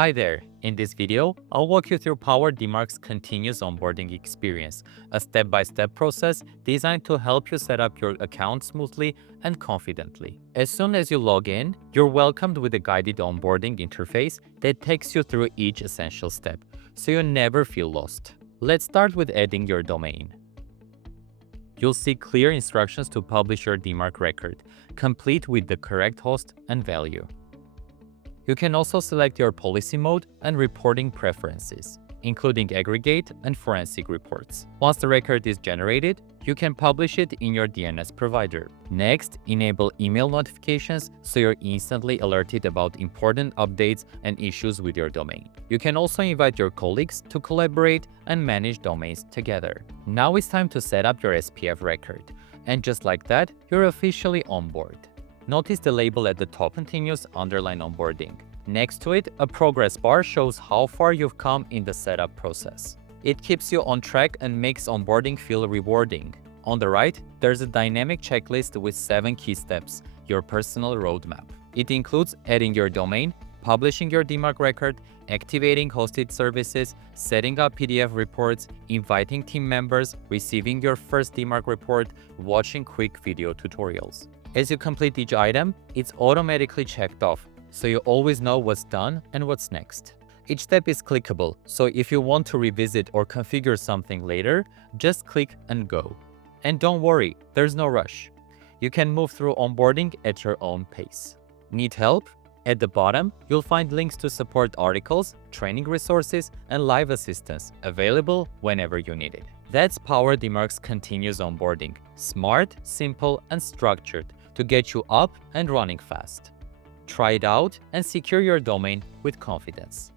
Hi there! In this video, I'll walk you through PowerDMARC's continuous onboarding experience, a step-by-step process designed to help you set up your account smoothly and confidently. As soon as you log in, you're welcomed with a guided onboarding interface that takes you through each essential step, so you never feel lost. Let's start with adding your domain. You'll see clear instructions to publish your DMARC record, complete with the correct host and value. You can also select your policy mode and reporting preferences, including aggregate and forensic reports. Once the record is generated, you can publish it in your DNS provider. Next, enable email notifications so you're instantly alerted about important updates and issues with your domain. You can also invite your colleagues to collaborate and manage domains together. Now it's time to set up your SPF record. And just like that, you're officially on board. Notice the label at the top continues underline onboarding. Next to it, a progress bar shows how far you've come in the setup process. It keeps you on track and makes onboarding feel rewarding. On the right, there's a dynamic checklist with 7 key steps, your personal roadmap. It includes adding your domain, publishing your DMARC record, activating hosted services, setting up PDF reports, inviting team members, receiving your first DMARC report, watching quick video tutorials. As you complete each item, it's automatically checked off, so you always know what's done and what's next. Each step is clickable, so if you want to revisit or configure something later, just click and go. And don't worry, there's no rush. You can move through onboarding at your own pace. Need help? At the bottom, you'll find links to support articles, training resources, and live assistance available whenever you need it. That's PowerDMARC's continuous onboarding, smart, simple, and structured to get you up and running fast. Try it out and secure your domain with confidence.